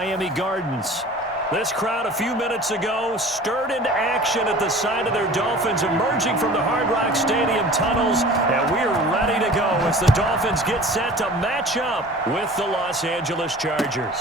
Miami Gardens. This crowd a few minutes ago stirred into action at the side of their Dolphins emerging from the Hard Rock Stadium tunnels, and we're ready to go as the Dolphins get set to match up with the Los Angeles Chargers.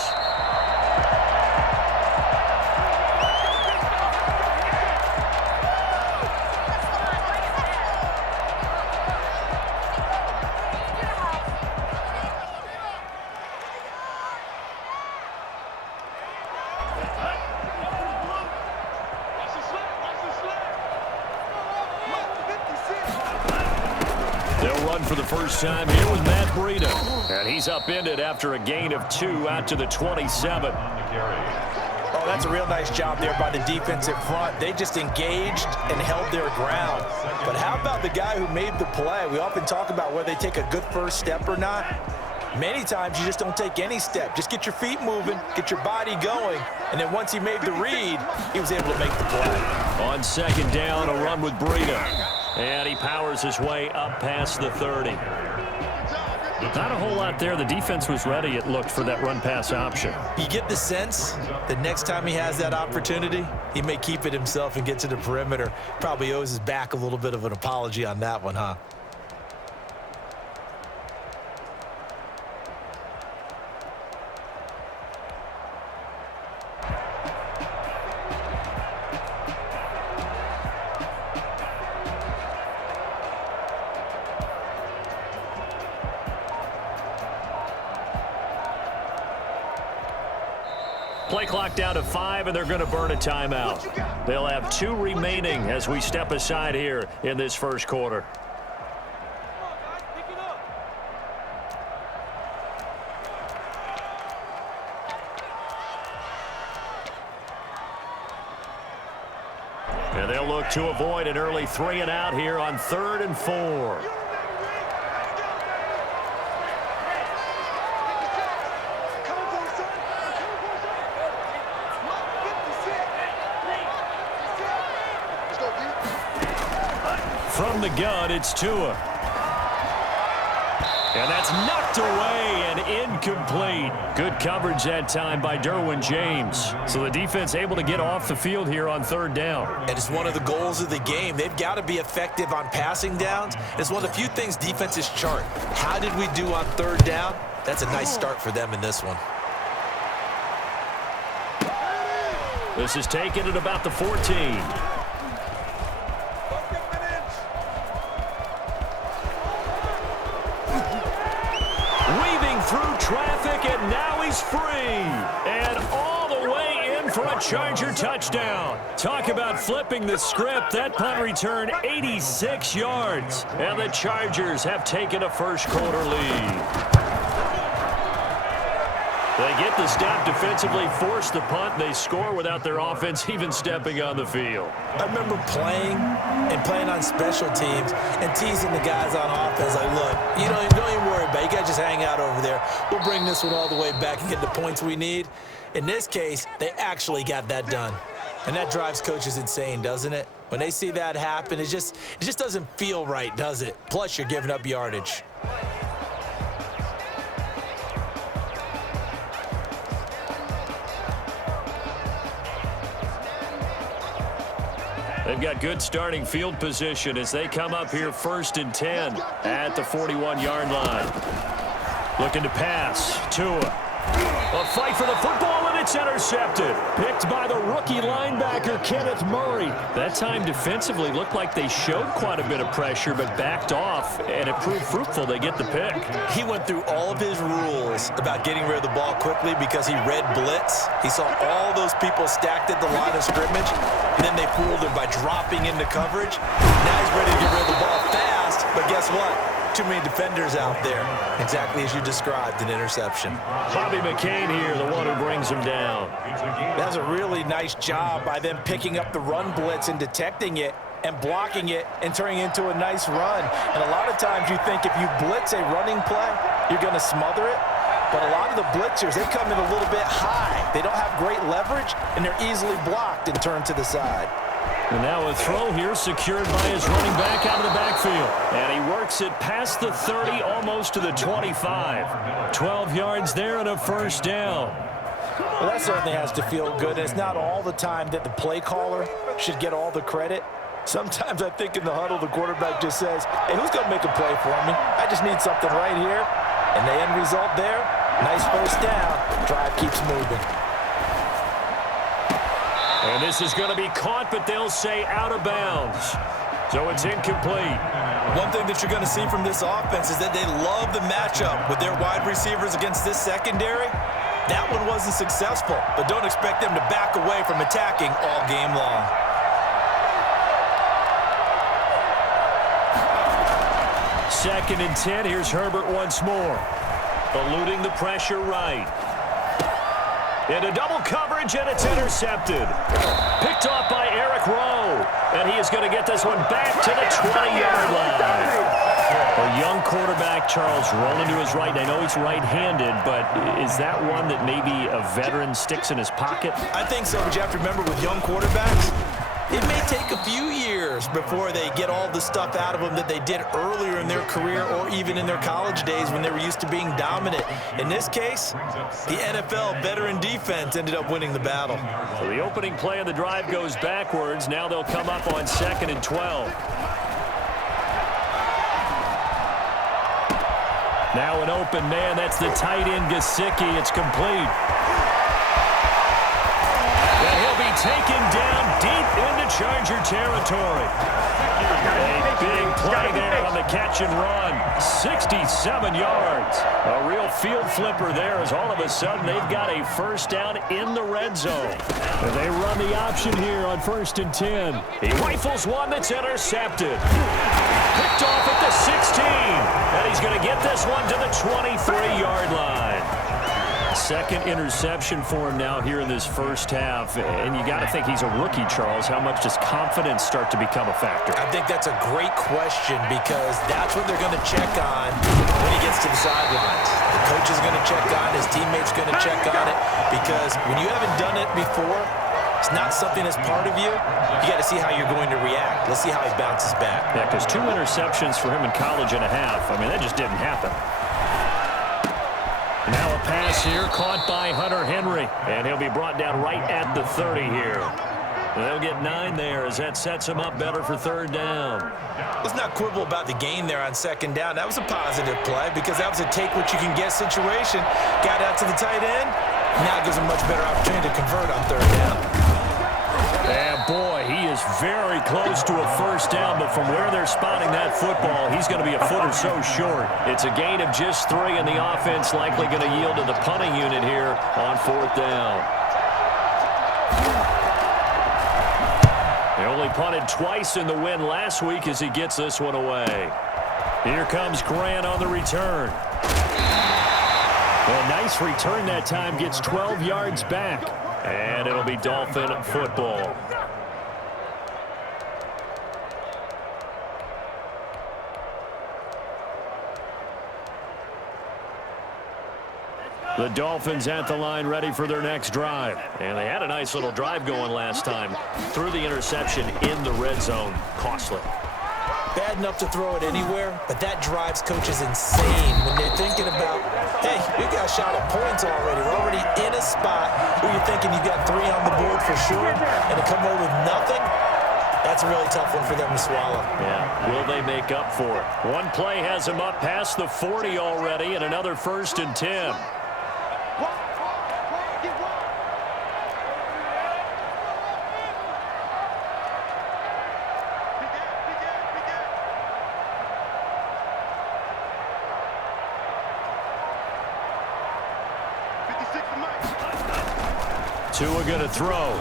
For the first time here with Matt Breida. And he's upended after a gain of 2 out to the 27. Oh, that's a real nice job there by the defensive front. They just engaged and held their ground. But how about the guy who made the play? We often talk about whether they take a good first step or not. Many times you just don't take any step. Just get your feet moving, get your body going, and then once he made the read, he was able to make the play. On second down, a run with Breida. And he powers his way up past the 30. Not a whole lot there. The defense was ready, it looked, for that run-pass option. You get the sense that next time he has that opportunity, he may keep it himself and get to the perimeter. Probably owes his back a little bit of an apology on that one, huh? Play clock down to 5, and they're going to burn a timeout. They'll have 2 remaining as we step aside here in this first quarter. And they'll look to avoid an early 3 and out here on 3rd and 4. From the gun, it's Tua. And that's knocked away and incomplete. Good coverage that time by Derwin James. So the defense able to get off the field here on 3rd down. And it's one of the goals of the game. They've got to be effective on passing downs. It's one of the few things defenses chart. How did we do on 3rd down? That's a nice start for them in this one. This is taken at about the 14. Through traffic, and now he's free. And all the way in for a Charger touchdown. Talk about flipping the script. That punt return 86 yards. And the Chargers have taken a first quarter lead. They get the stop defensively, force the punt, and they score without their offense even stepping on the field. I remember playing on special teams and teasing the guys on offense like, look, don't even worry about it. You guys just hang out over there. We'll bring this one all the way back and get the points we need. In this case, they actually got that done. And that drives coaches insane, doesn't it? When they see that happen, it just doesn't feel right, does it? Plus, you're giving up yardage. They've got good starting field position as they come up here 1st and 10 at the 41-yard line. Looking to pass. Tua. A fight for the football, and it's intercepted. Picked by the rookie linebacker, Kenneth Murray. That time defensively looked like they showed quite a bit of pressure, but backed off, and it proved fruitful. They get the pick. He went through all of his rules about getting rid of the ball quickly because he read blitz. He saw all those people stacked at the line of scrimmage, and then they fooled him by dropping into coverage. Now he's ready to get rid of the ball fast, but guess what? Too many defenders out there. Exactly as you described, an interception. Bobby McCain here, the one who brings him down. That was a really nice job by them picking up the run blitz and detecting it and blocking it and turning it into a nice run. And a lot of times you think if you blitz a running play, you're going to smother it. But a lot of the blitzers, they come in a little bit high. They don't have great leverage, and they're easily blocked and turned to the side. And now a throw here secured by his running back out of the backfield. And he works it past the 30, almost to the 25. 12 yards there and a first down. Well, that certainly has to feel good, and it's not all the time that the play caller should get all the credit. Sometimes I think in the huddle, the quarterback just says, hey, who's going to make a play for me? I just need something right here. And the end result there, nice first down. Drive keeps moving. And this is going to be caught, but they'll say out of bounds. So it's incomplete. One thing that you're going to see from this offense is that they love the matchup with their wide receivers against this secondary. That one wasn't successful, but don't expect them to back away from attacking all game long. Second and 10. Here's Herbert once more. Eluding the pressure right. Into double coverage, and it's intercepted. Picked off by Eric Rowe. And he is going to get this one back to the 20-yard line. A young quarterback, Charles, rolling to his right. I know he's right-handed, but is that one that maybe a veteran sticks in his pocket? I think so, but you have to remember with young quarterbacks, it may take a few years before they get all the stuff out of them that they did earlier in their career or even in their college days when they were used to being dominant. In this case, the NFL veteran defense ended up winning the battle. So the opening play of the drive goes backwards. Now they'll come up on 2nd and 12. Now an open man. That's the tight end, Gesicki. It's complete. And he'll be taken down deep into Charger territory. A big play there on the catch and run. 67 yards. A real field flipper there as all of a sudden they've got a first down in the red zone. And they run the option here on 1st and 10. He rifles one that's intercepted. Picked off at the 16. And he's going to get this one to the 23-yard line. Second interception for him now here in this first half. And you got to think he's a rookie, Charles. How much does confidence start to become a factor? I think that's a great question because that's what they're going to check on when he gets to the sidelines. The coach is going to check on, his teammates going to check on it, because when you haven't done it before, it's not something that's part of you. You got to see how you're going to react. Let's see how he bounces back. Yeah, because 2 interceptions for him in college and a half. I mean, that just didn't happen. Now a pass here caught by Hunter Henry. And he'll be brought down right at the 30 here. They'll get 9 there as that sets him up better for 3rd down. Let's not quibble about the gain there on 2nd down. That was a positive play because that was a take-what-you-can-get situation. Got out to the tight end. Now it gives him a much better opportunity to convert on 3rd down. And boy, he is very close to a first down, but from where they're spotting that football, he's going to be a foot or so short. It's a gain of just 3, and the offense likely going to yield to the punting unit here on 4th down. They only punted twice in the win last week as he gets this one away. Here comes Grant on the return. A nice return that time, gets 12 yards back. And it'll be Dolphin football. The Dolphins at the line ready for their next drive. And they had a nice little drive going last time. Threw the interception in the red zone. Costly. Bad enough to throw it anywhere, but that drives coaches insane when they're thinking about, hey, we got a shot at points already. We're already in a spot where you're thinking you got 3 on the board for sure, and to come away with nothing, that's a really tough one for them to swallow. Yeah, will they make up for it? One play has them up past the 40 already, and another 1st and 10. Tua going to throw.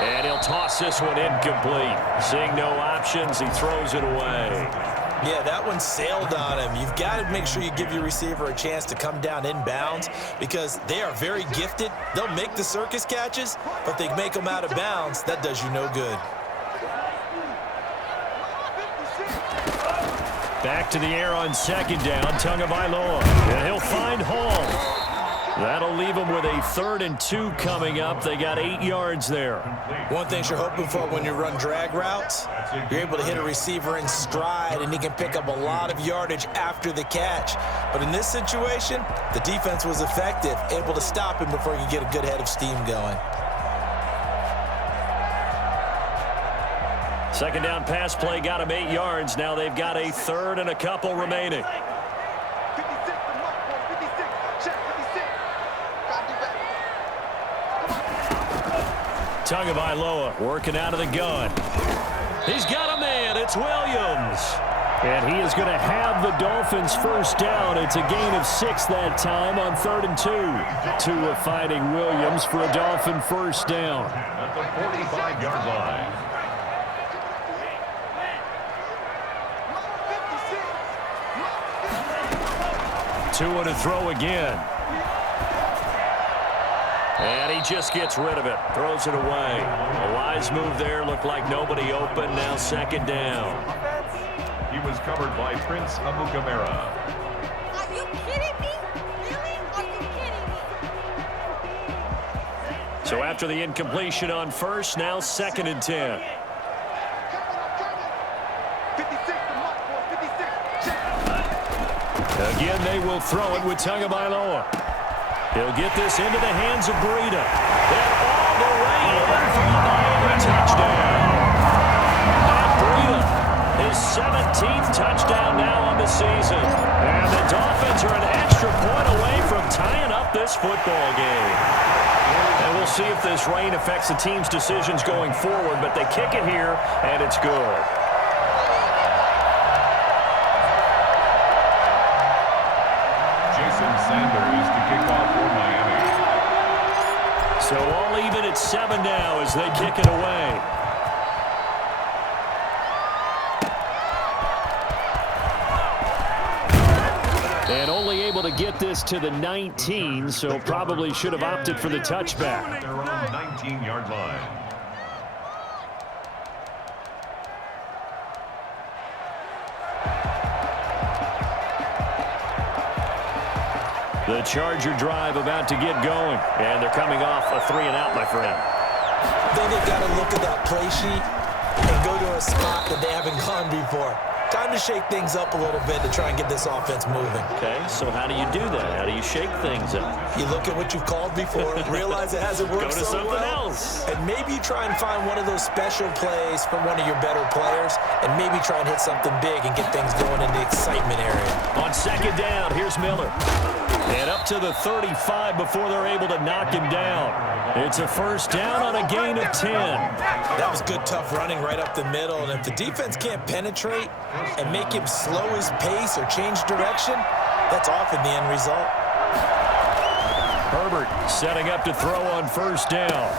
And he'll toss this one incomplete. Seeing no options, he throws it away. Yeah, that one sailed on him. You've got to make sure you give your receiver a chance to come down inbounds because they are very gifted. They'll make the circus catches, but if they make them out of bounds, that does you no good. Back to the air on 2nd down, Tagovailoa. And he'll find Hall. That'll leave them with a 3rd and 2 coming up. They got 8 yards there. One thing you're hoping for when you run drag routes, you're able to hit a receiver in stride, and he can pick up a lot of yardage after the catch. But in this situation, the defense was effective, able to stop him before he could get a good head of steam going. Second down pass play got him 8 yards. Now they've got a 3rd and a couple remaining. Tagovailoa working out of the gun. He's got a man. It's Williams. And he is going to have the Dolphins first down. It's a gain of 6 that time on 3rd and 2. Tua finding Williams for a Dolphin first down. At the 45-yard line. Tua to throw again. And he just gets rid of it. Throws it away. A wise move there. Looked like nobody open. Now 2nd down. He was covered by Prince Amukamara. Are you kidding me? Really? Are you kidding me? So after the incompletion on first, now 2nd and 10. Again, they will throw it with Tagovailoa. He'll get this into the hands of Breida. And all the way in for the Miami touchdown. And Breida, his 17th touchdown now on the season. And the Dolphins are an extra point away from tying up this football game. And we'll see if this rain affects the team's decisions going forward, but they kick it here, and it's good. Sanders to kick off for Miami. So all even at 7 now as they kick it away. And only able to get this to the 19, so probably should have opted for the touchback. Their own 19-yard line. The Charger drive about to get going. And they're coming off a 3-and-out, my friend. Then they've got to look at that play sheet and go to a spot that they haven't gone before. Time to shake things up a little bit to try and get this offense moving. Okay, so how do you do that? How do you shake things up? You look at what you've called before, realize it hasn't worked Go to so something well, else. and maybe try and find one of those special plays from one of your better players, and maybe try and hit something big and get things going in the excitement area. On 2nd down, here's Miller. And up to the 35 before they're able to knock him down. It's a first down on a gain of 10. That was good, tough running right up the middle. And if the defense can't penetrate and make him slow his pace or change direction, that's often the end result. Herbert setting up to throw on first down.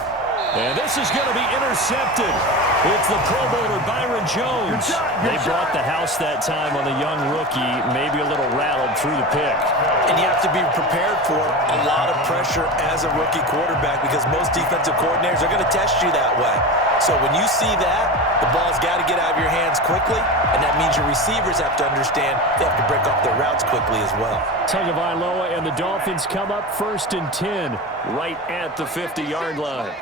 And this is going to be intercepted. It's the Pro Bowler Byron Jones. They brought the house that time on the young rookie, maybe a little rattled through the pick. And you have to be prepared for a lot of pressure as a rookie quarterback because most defensive coordinators are going to test you that way. So when you see that, the ball's got to get out of your hands quickly, and that means your receivers have to understand they have to break off their routes quickly as well. Tagovailoa and the Dolphins come up 1st and 10 right at the 50-yard line.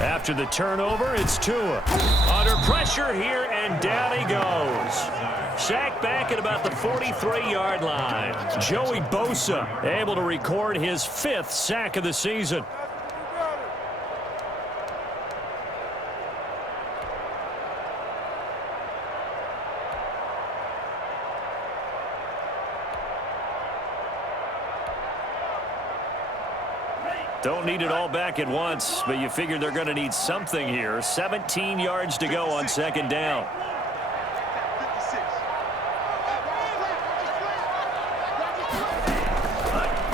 After the turnover, it's Tua. Under pressure here, and down he goes. Sacked back at about the 43-yard line. Joey Bosa able to record his 5th sack of the season. Don't need it all back at once, but you figure they're going to need something here. 17 yards to go on 2nd down.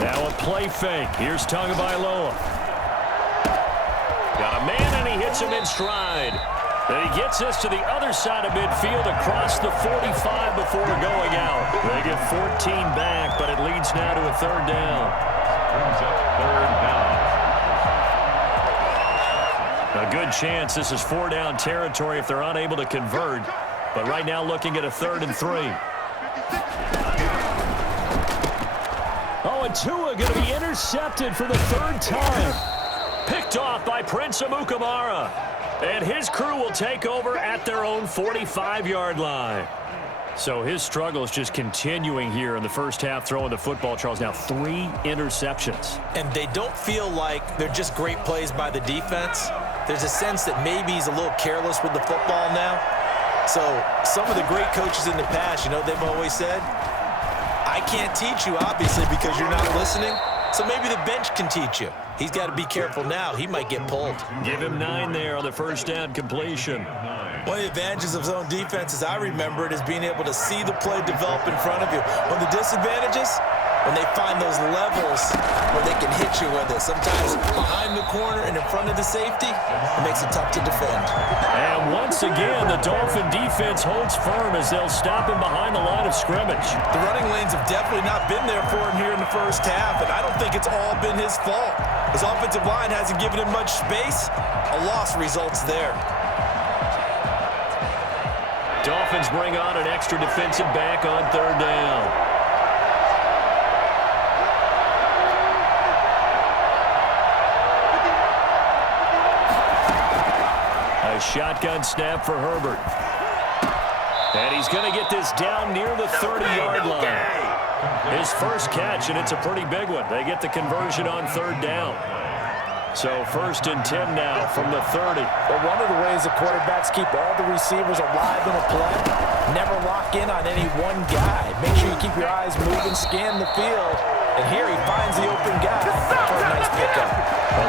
Now a play fake. Here's Tagovailoa. Got a man, and he hits him in stride. And he gets this to the other side of midfield across the 45 before going out. They get 14 back, but it leads now to a 3rd down. Brings up 3rd down. A good chance this is 4-down territory if they're unable to convert. But right now looking at a 3rd and 3. Oh, and Tua going to be intercepted for the 3rd time. Picked off by Prince Amukamara. And his crew will take over at their own 45-yard line. So his struggle is just continuing here in the first half, throwing the football, Charles. Now 3 interceptions. And they don't feel like they're just great plays by the defense. There's a sense that maybe he's a little careless with the football now. So some of the great coaches in the past, you know, they've always said, I can't teach you, obviously, because you're not listening. So maybe the bench can teach you. He's got to be careful now. He might get pulled. Give him 9 there on the first down completion. One of the advantages of zone defense, as I remember it, is being able to see the play develop in front of you. One of the disadvantages, when they find those levels where they can hit you with it. Sometimes behind the corner and in front of the safety, it makes it tough to defend. And once again, the Dolphin defense holds firm as they'll stop him behind the line of scrimmage. The running lanes have definitely not been there for him here in the first half, and I don't think it's all been his fault. His offensive line hasn't given him much space. A loss results there. Dolphins bring on an extra defensive back on 3rd down. A shotgun snap for Herbert. And he's going to get this down near the 30-yard line. His first catch, and it's a pretty big one. They get the conversion on 3rd down. So 1st and 10 now from the 30. But one of the ways the quarterbacks keep all the receivers alive in a play, never lock in on any one guy. Make sure you keep your eyes moving, scan the field. And here he finds the open guy for a nice pickup.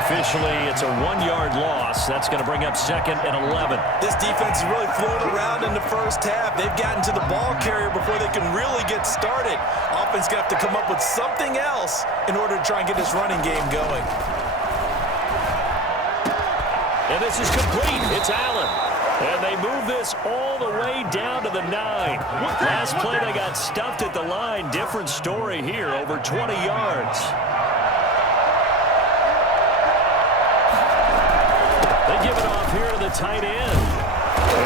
Officially, it's a 1-yard loss. That's going to bring up 2nd and 11. This defense is really floating around in the first half. They've gotten to the ball carrier before they can really get started. Offense going to have to come up with something else in order to try and get this running game going. And this is complete. It's Allen. And they move this all the way down to the 9. Last play, they got stuffed at the line. Different story here, over 20 yards. They give it off here to the tight end.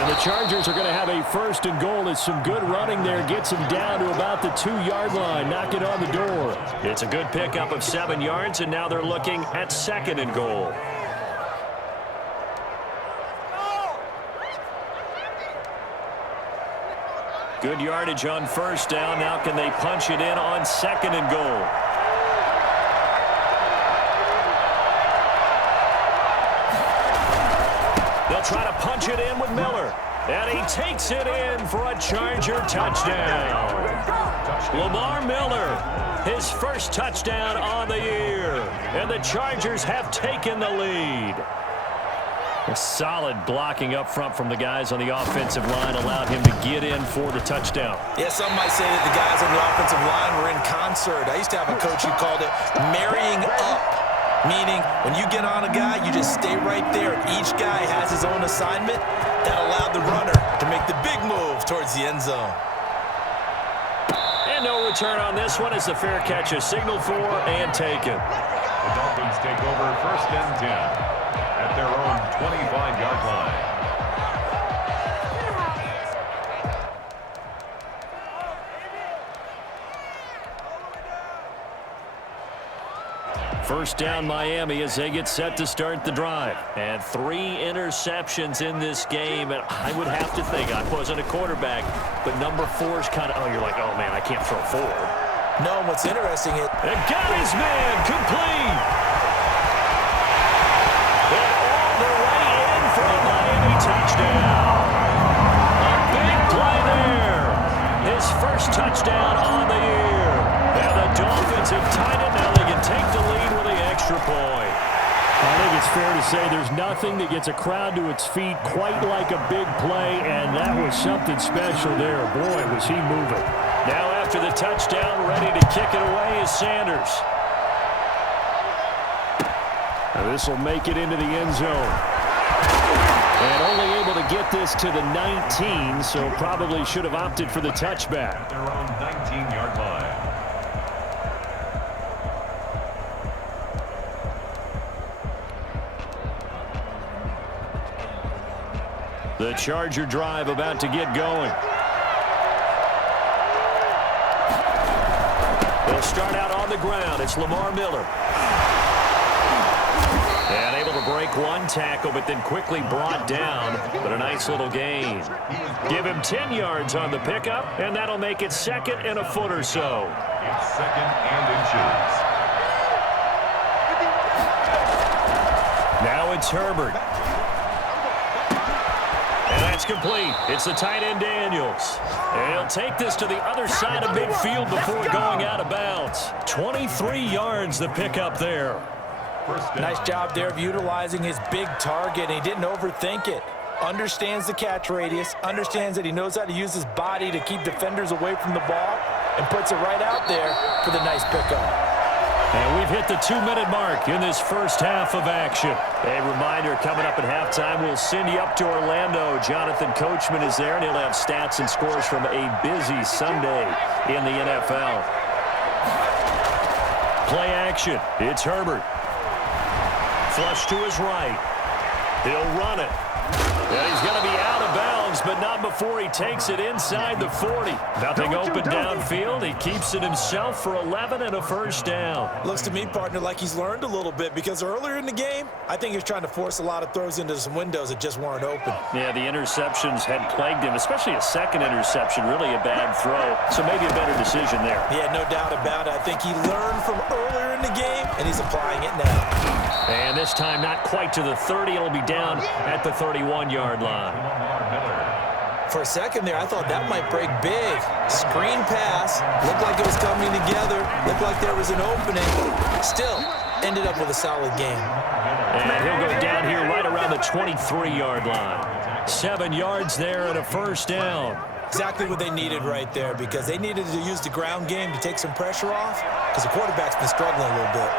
And the Chargers are going to have a 1st and goal as some good running there gets them down to about the 2-yard line. Knock it on the door. It's a good pickup of 7 yards, and now they're looking at 2nd and goal. Good yardage on 1st down. Now can they punch it in on 2nd and goal? They'll try to punch it in with Miller. And he takes it in for a Charger touchdown. Lamar Miller, his first touchdown on the year. And the Chargers have taken the lead. A solid blocking up front from the guys on the offensive line allowed him to get in for the touchdown. Yeah, some might say that the guys on the offensive line were in concert. I used to have a coach who called it marrying up, meaning when you get on a guy, you just stay right there. Each guy has his own assignment. That allowed the runner to make the big move towards the end zone. And no return on this one as the fair catch is signaled for and taken. The Dolphins take over 1st and 10. At their own 25-yard line. First down Miami as they get set to start the drive. And 3 interceptions in this game. And I would have to think, I wasn't a quarterback, but number 4 is kind of, oh, you're like, oh, man, I can't throw 4. No, what's interesting is... And got his man complete. Touchdown. A big play there. His first touchdown on the year. And the Dolphins have tied it. Now they can take the lead with the extra point. I think it's fair to say there's nothing that gets a crowd to its feet quite like a big play, and that was something special there. Boy, was he moving. Now after the touchdown, ready to kick it away is Sanders. Now this will make it into the end zone. And only able to get this to the 19, so probably should have opted for the touchback. At their own 19-yard line. The Charger drive about to get going. They'll start out on the ground. It's Lamar Miller. And able to break one tackle, but then quickly brought down. But a nice little gain. Give him 10 yards on the pickup, and that'll make it 2nd and a foot or so. It's 2nd and inches. Now it's Herbert. And that's complete. It's the tight end Daniels. And he'll take this to the other side of midfield before going out of bounds. 23 yards the pickup there. Nice job there of utilizing his big target. He didn't overthink it. Understands the catch radius. Understands that he knows how to use his body to keep defenders away from the ball. And puts it right out there for the nice pickup. And we've hit the 2-minute mark in this first half of action. A reminder, coming up at halftime, we'll send you up to Orlando. Jonathan Coachman is there, and he'll have stats and scores from a busy Sunday in the NFL. Play action. It's Herbert. Flush to his right. He'll run it. And he's going to be out of bounds, but not before he takes it inside the 40. Nothing open downfield. He keeps it himself for 11 and a first down. Looks to me, partner, like he's learned a little bit, because earlier in the game, I think he was trying to force a lot of throws into some windows that just weren't open. Yeah, the interceptions had plagued him, especially a second interception, really a bad throw. So maybe a better decision there. Yeah, no doubt about it. I think he learned from earlier in the game, and he's applying it now. And this time not quite to the 30. It'll be down at the 31-yard line. For a second there, I thought that might break big. Screen pass. Looked like it was coming together. Looked like there was an opening. Still, ended up with a solid game. And he'll go down here right around the 23-yard line. 7 yards there and a first down. Exactly what they needed right there, because they needed to use the ground game to take some pressure off, because the quarterback's been struggling a little bit.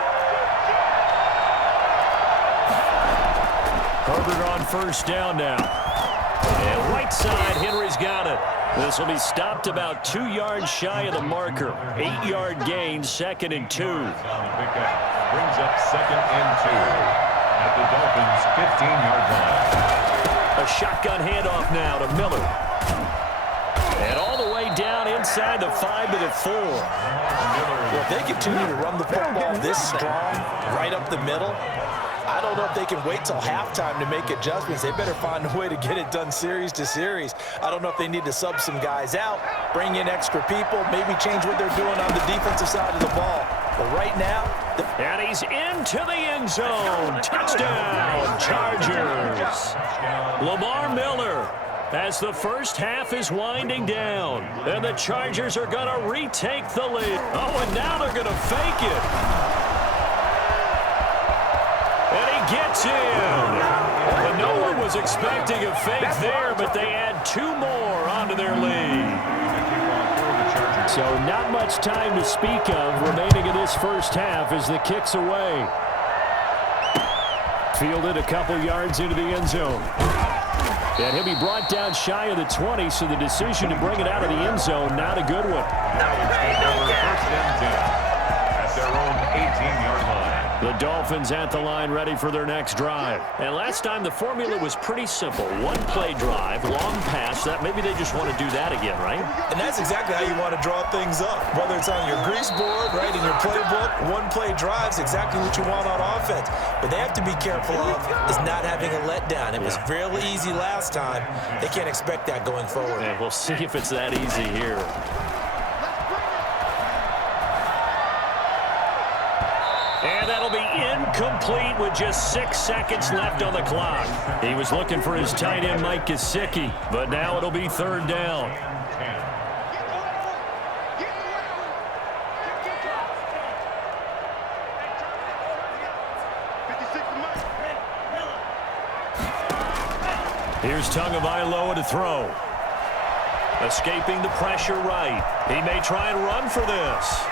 Herbert on first down now. And right side, Henry's got it. This will be stopped about 2 yards shy of the marker. 8-yard gain, 2nd and 2. Brings up 2nd and 2 at the Dolphins' 15-yard line. A shotgun handoff now to Miller. And all the way down inside the 5 to the 4. Well, if they continue to run the football this strong, right up the middle, I don't know if they can wait till halftime to make adjustments. They better find a way to get it done series to series. I don't know if they need to sub some guys out, bring in extra people, maybe change what they're doing on the defensive side of the ball. But right now... And he's into the end zone. Touchdown, Chargers. Lamar Miller, as the first half is winding down. And the Chargers are going to retake the lead. Oh, and now they're going to fake it. And he gets in. And no one was expecting a fake there, but they add 2 more onto their lead. So not much time to speak of remaining in this first half as the kick's away. Fielded a couple yards into the end zone. And he'll be brought down shy of the 20, so the decision to bring it out of the end zone, not a good one. First and 10 at their own 18-yard line. The Dolphins at the line, ready for their next drive. And last time the formula was pretty simple. 1-play drive, long pass. That maybe they just want to do that again, right? And that's exactly how you want to draw things up. Whether it's on your grease board, right, in your playbook, 1-play drive's exactly what you want on offense. But they have to be careful of is not having a letdown. It was real easy last time. They can't expect that going forward. And we'll see if it's that easy here. And that'll be incomplete with just 6 seconds left on the clock. He was looking for his tight end, Mike Gesicki, but now it'll be 3rd down. Here's Tagovailoa to throw. Escaping the pressure right. He may try and run for this.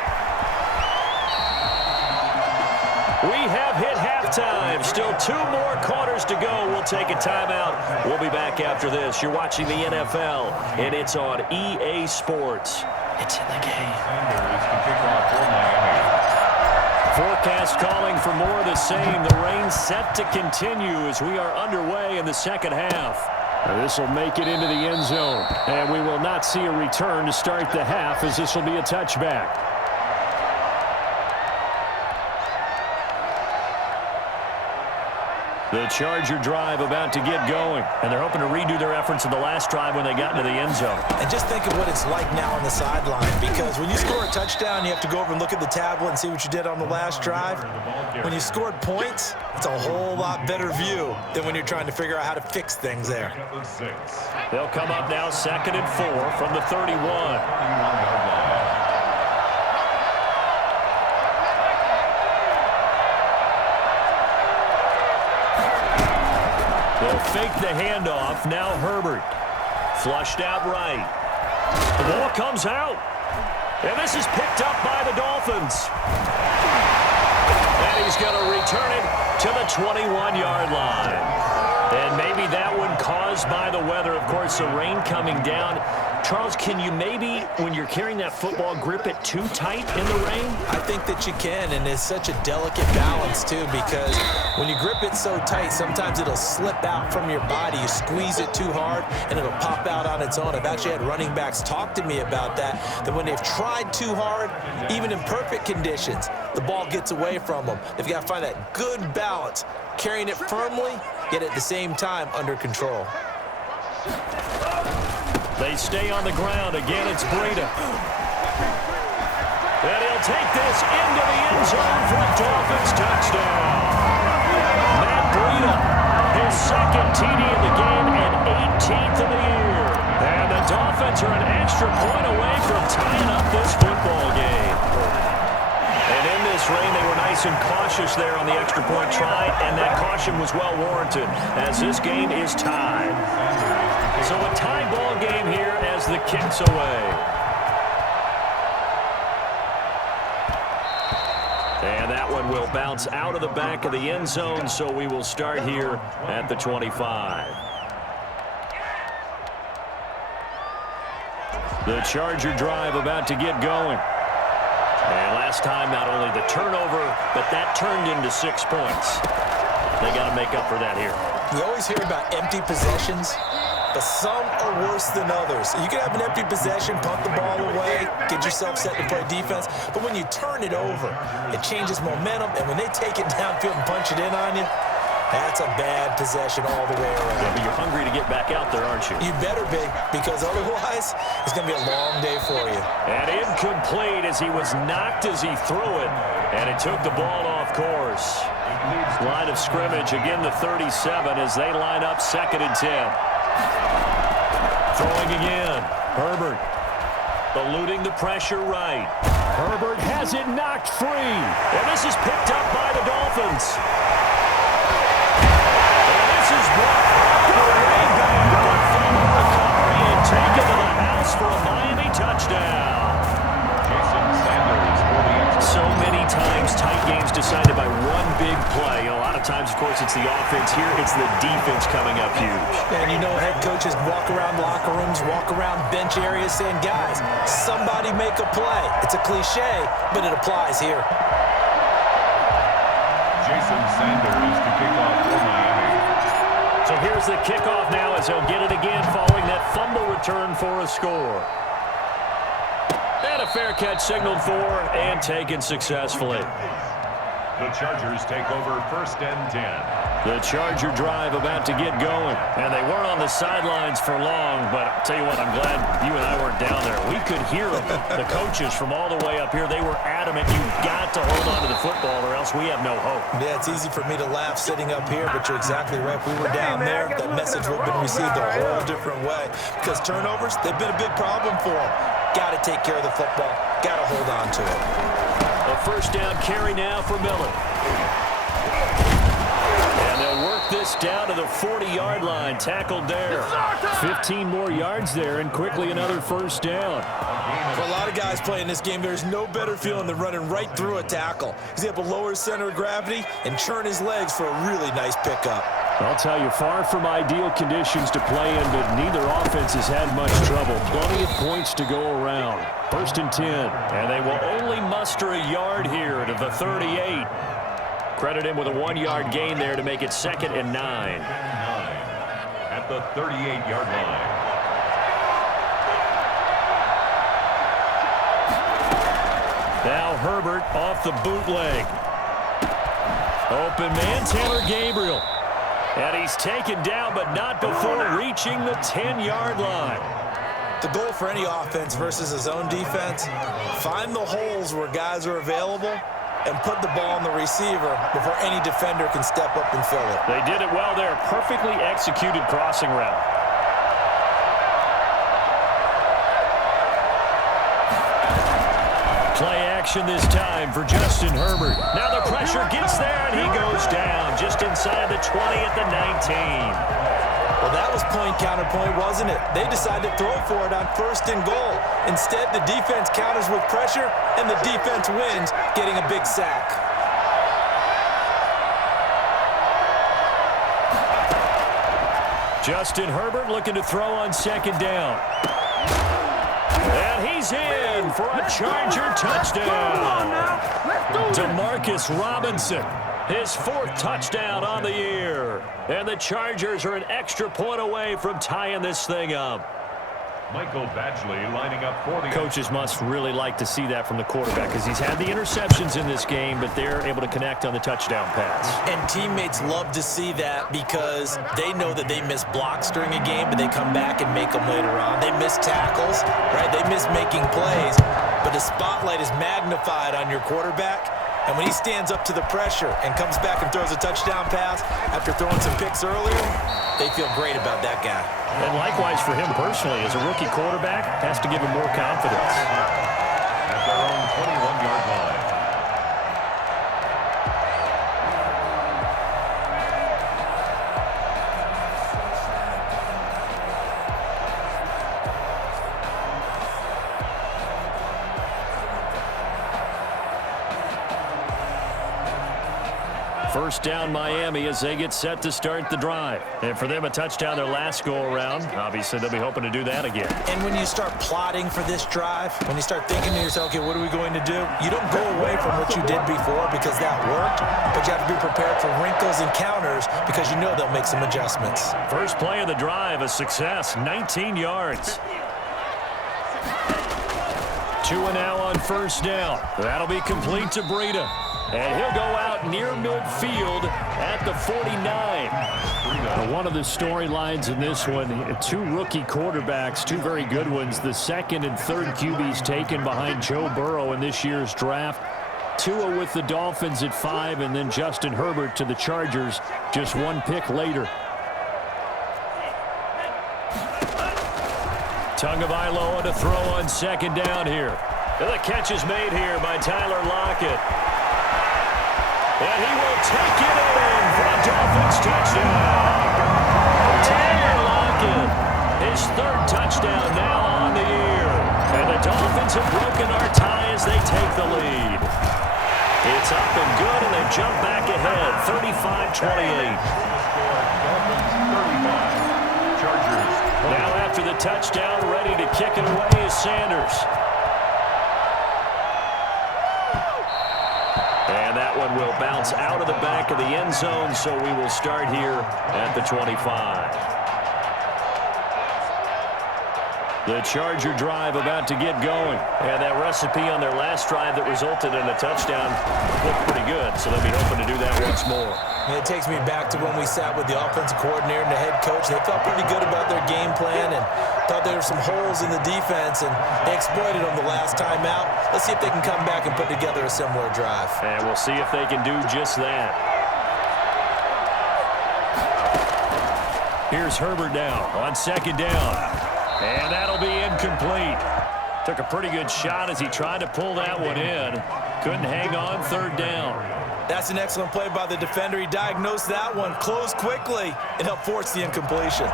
We have hit halftime. Still 2 more quarters to go. We'll take a timeout. We'll be back after this. You're watching the NFL, and it's on EA Sports. It's in the game. Forecast calling for more of the same. The rain set to continue as we are underway in the second half. This will make it into the end zone. And we will not see a return to start the half, as this will be a touchback. The Charger drive about to get going. And they're hoping to redo their efforts in the last drive when they got into the end zone. And just think of what it's like now on the sideline, because when you score a touchdown, you have to go over and look at the tablet and see what you did on the last drive. When you scored points, it's a whole lot better view than when you're trying to figure out how to fix things there. They'll come up now 2nd and 4 from the 31. They'll fake the handoff. Now Herbert. Flushed out right. The ball comes out. And this is picked up by the Dolphins. And he's going to return it to the 21-yard line. And maybe that one caused by the weather. Of course, the rain coming down. Charles, can you maybe, when you're carrying that football, grip it too tight in the rain? I think that you can, and it's such a delicate balance, too, because when you grip it so tight, sometimes it'll slip out from your body. You squeeze it too hard, and it'll pop out on its own. I've actually had running backs talk to me about that when they've tried too hard, even in perfect conditions, the ball gets away from them. They've got to find that good balance, carrying it firmly, yet at the same time under control. They stay on the ground. Again, it's Breida. And he'll take this into the end zone for a Dolphins touchdown. Matt Breida, his 2nd TD of the game and 18th of the year. And the Dolphins are an extra point away from tying up this football game. And in this rain, they were nice and cautious there on the extra point try, and that caution was well warranted as this game is tied. So a tie ball game here as the kick's away. And that one will bounce out of the back of the end zone, so we will start here at the 25. The Charger drive about to get going. And last time, not only the turnover, but that turned into 6 points. They got to make up for that here. We always hear about empty possessions, but some are worse than others. You can have an empty possession, punt the ball away, get yourself set to play defense, but when you turn it over, it changes momentum, and when they take it downfield and punch it in on you, that's a bad possession all the way around. Yeah, but you're hungry to get back out there, aren't you? You better be, because otherwise, it's going to be a long day for you. And incomplete as he was knocked as he threw it, and it took the ball off course. Line of scrimmage, again the 37 as they line up 2nd and 10. Throwing again. Herbert eluding the pressure right. Herbert has it knocked free. And this is picked up by the Dolphins. And this is brought away back on fumble recovery and taken to the house for a Miami touchdown. So many times tight games decided by one big play. A lot of times, of course, it's the offense. Here, it's the defense coming up huge. And you know, head coaches walk around locker rooms, walk around bench areas saying, guys, somebody make a play. It's a cliche, but it applies here. Jason Sanders to kick off for Miami. So here's the kickoff now as they'll get it again following that fumble return for a score. And a fair catch signaled for and taken successfully. The Chargers take over 1st and 10. The Charger drive about to get going. And they weren't on the sidelines for long, but I'll tell you what, I'm glad you and I weren't down there. We could hear them. The coaches from all the way up here, they were adamant. You've got to hold on to the football or else we have no hope. Yeah, it's easy for me to laugh sitting up here, but you're exactly right. If we were down there, that message would have been received a whole different way. Because turnovers, they've been a big problem for them. Got to take care of the football. Got to hold on to it. A 1st down carry now for Miller. And they'll work this down to the 40-yard line. Tackled there. 15 more yards there, and quickly another 1st down. For a lot of guys playing this game, there's no better feeling than running right through a tackle. He's able to lower his center of gravity and churn his legs for a really nice pickup. I'll tell you, far from ideal conditions to play in, but neither offense has had much trouble. Plenty of points to go around. 1st and 10. And they will only muster a yard here to the 38. Credit him with a 1-yard gain there to make it 2nd and 9. At at the 38-yard line. Now Herbert off the bootleg. Open man, Taylor Gabriel. And he's taken down, but not before reaching the 10-yard line. The goal for any offense versus his own defense, find the holes where guys are available and put the ball on the receiver before any defender can step up and fill it. They did it well there. Perfectly executed crossing route. Play action this time for Justin Herbert. Now the pressure gets there, and he goes down just inside the 20 at the 19. Well, that was point counterpoint, wasn't it? They decided to throw for it on 1st and goal. Instead, the defense counters with pressure, and the defense wins, getting a big sack. Justin Herbert looking to throw on 2nd down. And he's in for a Charger touchdown. Demarcus Robinson, his 4th touchdown on the year. And the Chargers are an extra point away from tying this thing up. Michael Badgley lining up for the... Coaches must really like to see that from the quarterback because he's had the interceptions in this game, but they're able to connect on the touchdown pass. And teammates love to see that because they know that they miss blocks during a game, but they come back and make them later on. They miss tackles, right? They miss making plays, but the spotlight is magnified on your quarterback. And when he stands up to the pressure and comes back and throws a touchdown pass after throwing some picks earlier, they feel great about that guy. And likewise for him personally, as a rookie quarterback, has to give him more confidence. At their own 21-yard line. First down Miami as they get set to start the drive. And for them, a touchdown their last go-around. Obviously, they'll be hoping to do that again. And when you start plotting for this drive, when you start thinking to yourself, okay, what are we going to do? You don't go away from what you did before because that worked, but you have to be prepared for wrinkles and counters because you know they'll make some adjustments. First play of the drive, a success, 19 yards. 2 now on 1st down. That'll be complete to Breida. And he'll go out near midfield at the 49. One of the storylines in this one, 2 rookie quarterbacks, 2 very good ones. The 2nd and 3rd QBs taken behind Joe Burrow in this year's draft. Tua with the Dolphins at 5, and then Justin Herbert to the Chargers just 1 pick later. Tagovailoa to throw on 2nd down here. And the catch is made here by Tyler Lockett. And he will take it in for a Dolphins touchdown. Tyler Lockett, his 3rd touchdown now on the year. And the Dolphins have broken our tie as they take the lead. It's up and good, and they jump back ahead, 35-28. Now after the touchdown, ready to kick it away is Sanders. And that one will bounce out of the back of the end zone, so we will start here at the 25. The Charger drive about to get going. And that recipe on their last drive that resulted in a touchdown looked pretty good, so they'll be hoping to do that once more. And it takes me back to when we sat with the offensive coordinator and the head coach. They felt pretty good about their game plan and thought there were some holes in the defense, and they exploited them the last time out. Let's see if they can come back and put together a similar drive. And we'll see if they can do just that. Here's Herbert now on 2nd down. And that'll be incomplete. Took a pretty good shot as he tried to pull that one in. Couldn't hang on 3rd down. That's an excellent play by the defender. He diagnosed that one, closed quickly, and helped force the incompletion.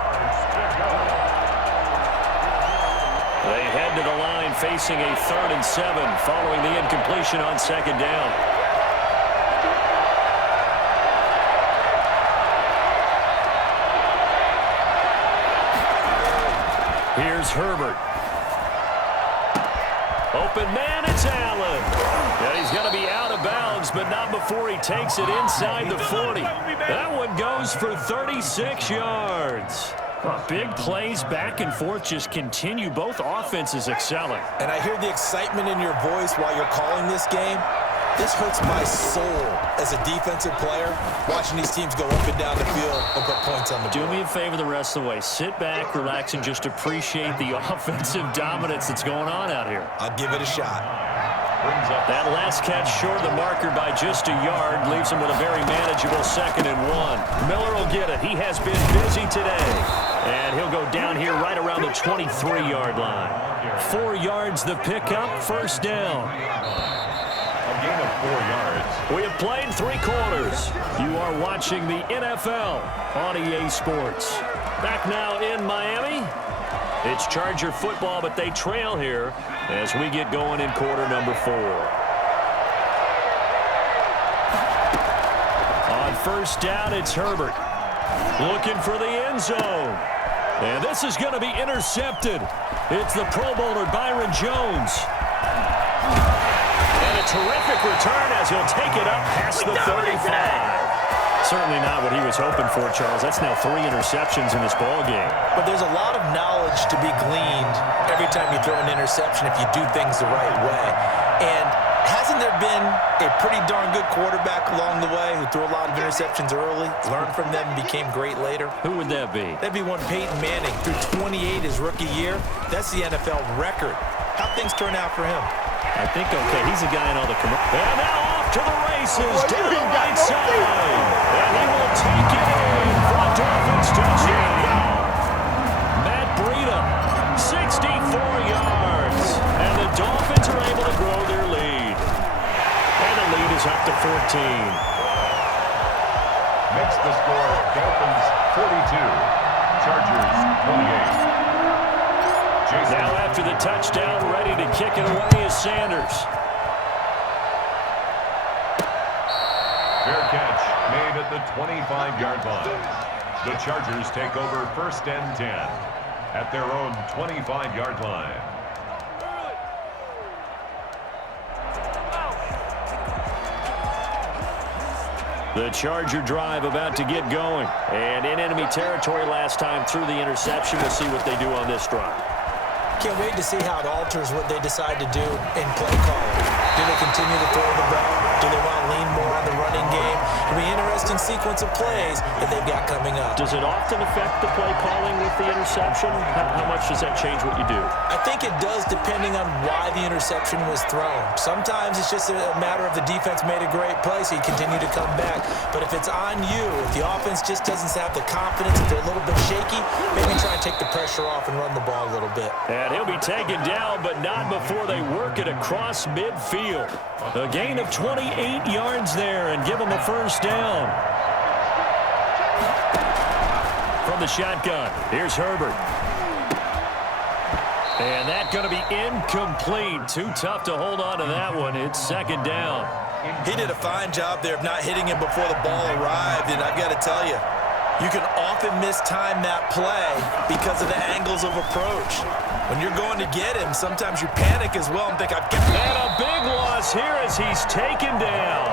They head to the line facing a 3rd and 7 following the incompletion on 2nd down. Here's Herbert. Open man, it's Allen. And he's going to be out of bounds, but not before he takes it inside the 40. That one goes for 36 yards. Big plays back and forth just continue. Both offenses excelling. And I hear the excitement in your voice while you're calling this game. This hurts my soul as a defensive player, watching these teams go up and down the field and put points on the board. Do me a favor the rest of the way. Sit back, relax, and just appreciate the offensive dominance that's going on out here. I'll give it a shot. That last catch short of the marker by just a yard leaves him with a very manageable 2nd and 1. Miller will get it. He has been busy today. And he'll go down here right around the 23-yard line. 4 yards the pickup, 1st down. A gain of 4 yards. We have played 3 quarters. You are watching the NFL on EA Sports. Back now in Miami. It's Charger football, but they trail here as we get going in quarter number 4. On 1st down, it's Herbert. Looking for the end zone. And this is going to be intercepted. It's the Pro Bowler Byron Jones. And a terrific return as he'll take it up past the 35. Certainly not what he was hoping for, Charles. That's now 3 interceptions in this ball game. But there's a lot of knowledge to be gleaned every time you throw an interception if you do things the right way. And hasn't there been a pretty darn good quarterback along the way who threw a lot of interceptions early, learned from them, and became great later? Who would that be? That'd be one Peyton Manning. Threw 28 his rookie year. That's the NFL record. How'd things turn out for him? I think okay. He's a guy in all the commercials. And now off to the races down the right side. And he will take it in for a Dolphins touchdown. Matt Breida, 64 yards. And the Dolphins are able to grow their lead. And the lead is up to 14. Makes the score Dolphins 42, Chargers 28. Now after the touchdown, ready to kick it away is Sanders. Fair catch made at the 25-yard line. The Chargers take over 1st and 10 at their own 25-yard line. The Charger drive about to get going. And in enemy territory last time through the interception. We'll see what they do on this drive. Can't wait to see how it alters what they decide to do in play calling. Do they continue to throw the ball? Do they want to lean more on the running game? It'll be an interesting sequence of plays that they've got coming up. Does it often affect the play calling with the interception? How much does that change what you do? I think it does depending on why the interception was thrown. Sometimes it's just a matter of the defense made a great play, so you continue to come back. But if it's on you, if the offense just doesn't have the confidence, if they're a little bit shaky, maybe try and take the pressure off and run the ball a little bit. And he'll be taken down, but not before they work it across midfield. A gain of 28 yards there and give him a 1st down. From the shotgun, here's Herbert. And that's going to be incomplete. Too tough to hold on to that one. It's 2nd down. He did a fine job there of not hitting him before the ball arrived, and I've got to tell you, you can often mistime that play because of the angles of approach. When you're going to get him, sometimes you panic as well and think, I've got him. And a big loss here as he's taken down.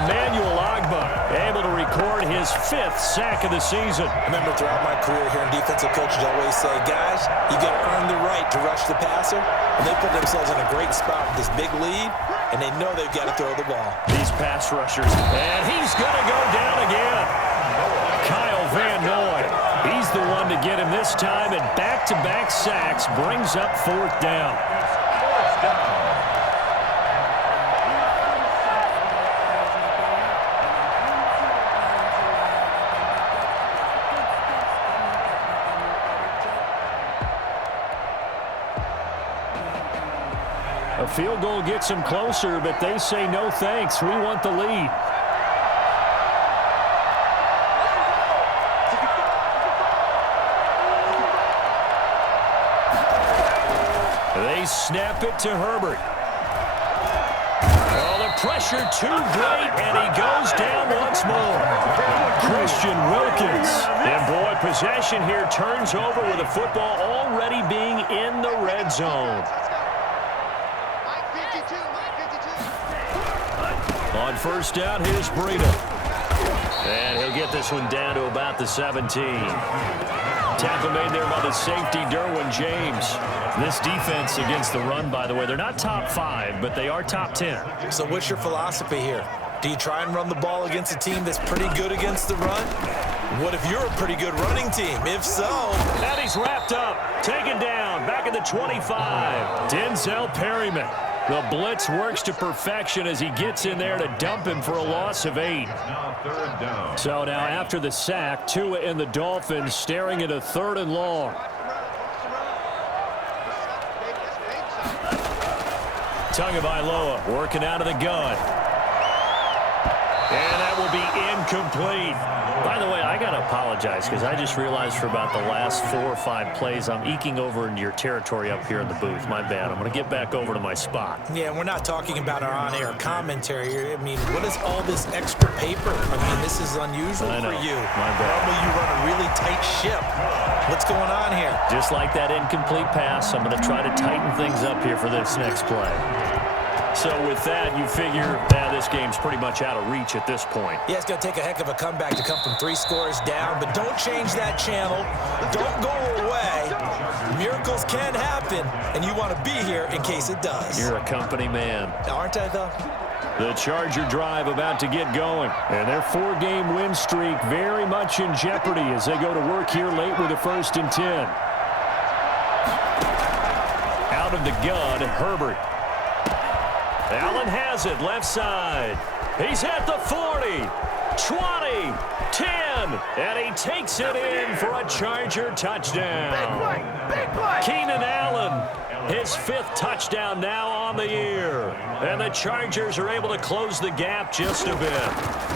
Emmanuel Ogbah able to record his 5th sack of the season. I remember throughout my career hearing defensive coaches always say, guys, you got to earn the right to rush the passer. And they put themselves in a great spot with this big lead, and they know they've got to throw the ball. These pass rushers. And he's going to go down again. Kyle Van Noy. He's the one to get him this time, and back-to-back sacks brings up 4th down. A field goal gets him closer, but they say no thanks. We want the lead. They snap it to Herbert. Oh, the pressure too great, and he goes down once more. Christian Wilkins. And boy, possession here turns over with the football already being in the red zone. On 1st down, here's Breida. And he'll get this one down to about the 17. Tackle made there by the safety, Derwin James. This defense against the run, by the way, they're not top 5, but they are top 10. So what's your philosophy here? Do you try and run the ball against a team that's pretty good against the run? What if you're a pretty good running team? If so... And he's wrapped up, taken down, back at the 25. Denzel Perryman. The blitz works to perfection as he gets in there to dump him for a loss of 8. Now 3rd down. So now after the sack, Tua and the Dolphins staring at a 3rd and long. Tagovailoa working out of the gun. And that will be incomplete. By the way, I got to apologize because I just realized for about the last 4 or 5 plays, I'm eking over into your territory up here in the booth. My bad. I'm going to get back over to my spot. Yeah, we're not talking about our on-air commentary here. I mean, what is all this extra paper? I mean, this is unusual for you. My bad. Normally you run a really tight ship. What's going on here? Just like that incomplete pass, I'm going to try to tighten things up here for this next play. So with that, you figure this game's pretty much out of reach at this point. Yeah, it's going to take a heck of a comeback to come from 3 scores down, but don't change that channel. Don't go away. Miracles can happen, and you want to be here in case it does. You're a company man. Aren't I, though? The Charger drive about to get going, and their 4-game win streak very much in jeopardy as they go to work here late with a 1st and 10. Out of the gun, Herbert. Allen has it, left side. He's at the 40, 20, 10, and he takes it in for a Charger touchdown. Keenan Allen, his 5th touchdown now on the year. And the Chargers are able to close the gap just a bit.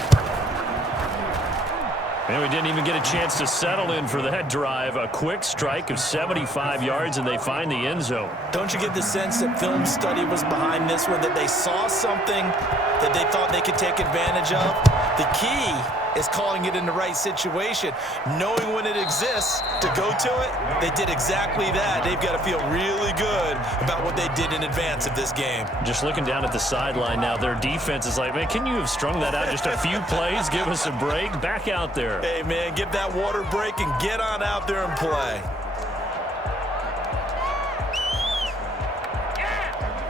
And we didn't even get a chance to settle in for that drive. A quick strike of 75 yards, and they find the end zone. Don't you get the sense that film study was behind this one, that they saw something that they thought they could take advantage of? The key is calling it in the right situation, knowing when it exists to go to it. They did exactly that. They've got to feel really good about what they did in advance of this game. Just looking down at the sideline now, their defense is like, man, can you have strung that out just a few plays? Give us a break. Back out there. Hey, man, give that water break and get on out there and play.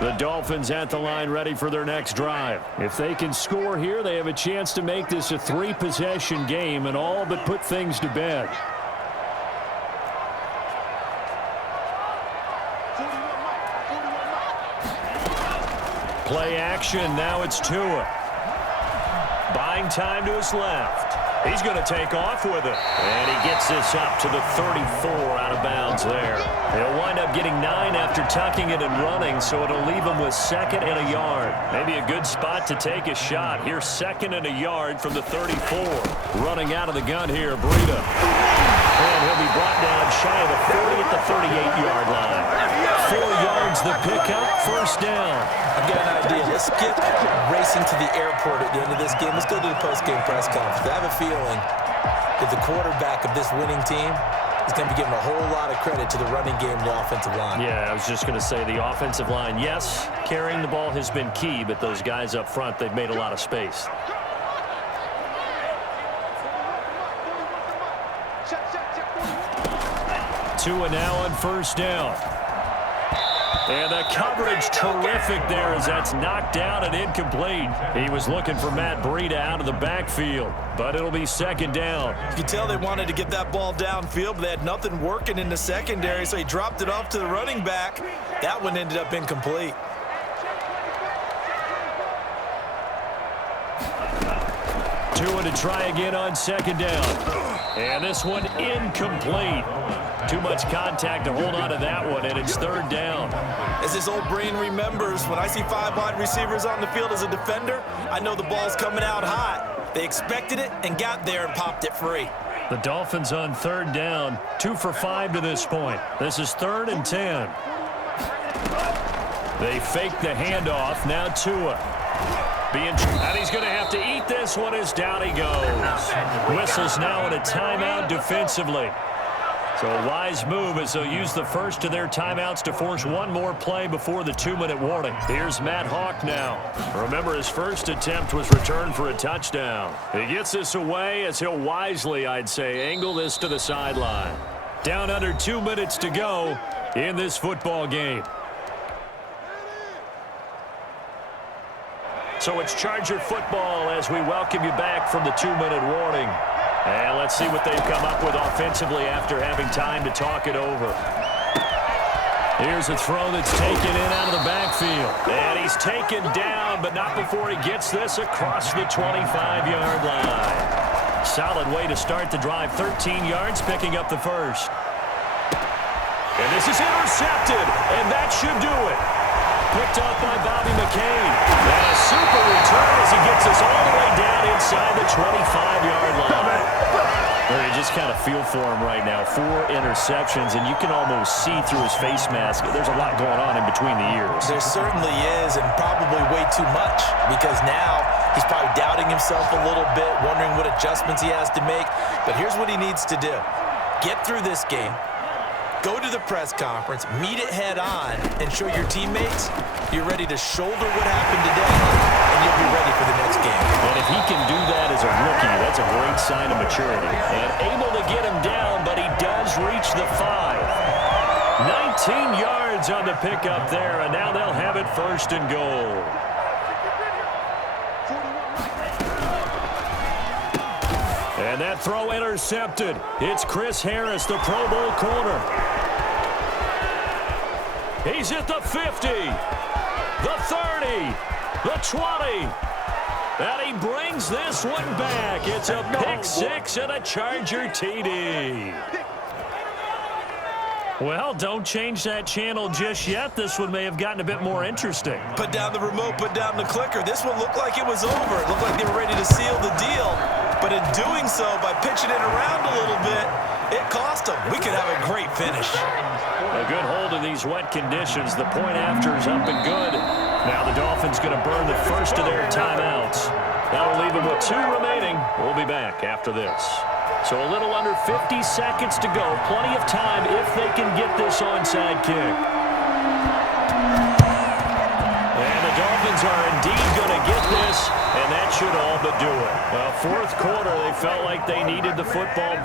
The Dolphins at the line ready for their next drive. If they can score here, they have a chance to make this a 3-possession game and all but put things to bed. Play action. Now it's Tua. Buying time to his left. He's going to take off with it. And he gets this up to the 34 out of bounds there. He'll wind up getting 9 after tucking it and running, so it'll leave him with 2nd and a yard. Maybe a good spot to take a shot. Here's 2nd and a yard from the 34. Running out of the gun here, Breida. And he'll be brought down shy of the 40 at the 38-yard line. 4 yards the pickup, 1st down. I've got an idea. Let's skip racing to the airport at the end of this game. Let's go to the post-game press conference. I have a feeling that the quarterback of this winning team is going to be given a whole lot of credit to the running game and the offensive line. Yeah, I was just going to say the offensive line, yes, carrying the ball has been key, but those guys up front, they've made a lot of space. Tua now on 1st down. And the coverage terrific there as that's knocked down and incomplete. He was looking for Matt Breida out of the backfield, but it'll be 2nd down. You can tell they wanted to get that ball downfield, but they had nothing working in the secondary, so he dropped it off to the running back. That one ended up incomplete. Tua to try again on 2nd down. And this one incomplete. Too much contact to hold on to that one, and it's 3rd down. As this old brain remembers, when I see 5 wide receivers on the field as a defender, I know the ball's coming out hot. They expected it and got there and popped it free. The Dolphins on 3rd down, 2 for 5 to this point. This is 3rd and 10. They fake the handoff. Now Tua. And he's going to have to eat this one as down he goes. Whistles now in a timeout defensively. So a wise move as they'll use the first of their timeouts to force one more play before the 2-minute warning. Here's Matt Hawk now. Remember, his first attempt was returned for a touchdown. He gets this away as he'll wisely, I'd say, angle this to the sideline. Down under 2 minutes to go in this football game. So it's Charger football as we welcome you back from the 2-minute warning. And let's see what they've come up with offensively after having time to talk it over. Here's a throw that's taken in out of the backfield. And he's taken down, but not before he gets this across the 25-yard line. Solid way to start the drive. 13 yards, picking up the first. And this is intercepted, and that should do it. Picked up by Bobby McCain. And a super return as he gets us all the way down inside the 25-yard line. Well, you just kind of feel for him right now. 4 interceptions, and you can almost see through his face mask. There's a lot going on in between the ears. There certainly is, and probably way too much, because now he's probably doubting himself a little bit, wondering what adjustments he has to make. But here's what he needs to do. Get through this game. Go to the press conference, meet it head on, and show your teammates you're ready to shoulder what happened today, and you'll be ready for the next game. And if he can do that as a rookie, that's a great sign of maturity. And able to get him down, but he does reach the 5. 19 yards on the pickup there, and now they'll have it first and goal. And that throw intercepted. It's Chris Harris, the Pro Bowl corner. He's at the 50, the 30, the 20. And he brings this one back. It's a pick six and a Charger TD. Well, don't change that channel just yet. This one may have gotten a bit more interesting. Put down the remote, put down the clicker. This one looked like it was over. It looked like they were ready to seal the deal. But in doing so, by pitching it around a little bit, it cost them. We could have a great finish. A good hold of these wet conditions. The point after is up and good. Now the Dolphins going to burn the first of their timeouts. That'll leave them with 2 remaining. We'll be back after this. So a little under 50 seconds to go. Plenty of time if they can get this onside kick. And the Dolphins are indeed going to get this, and that should all but do it. Well, fourth quarter, they felt like they needed the football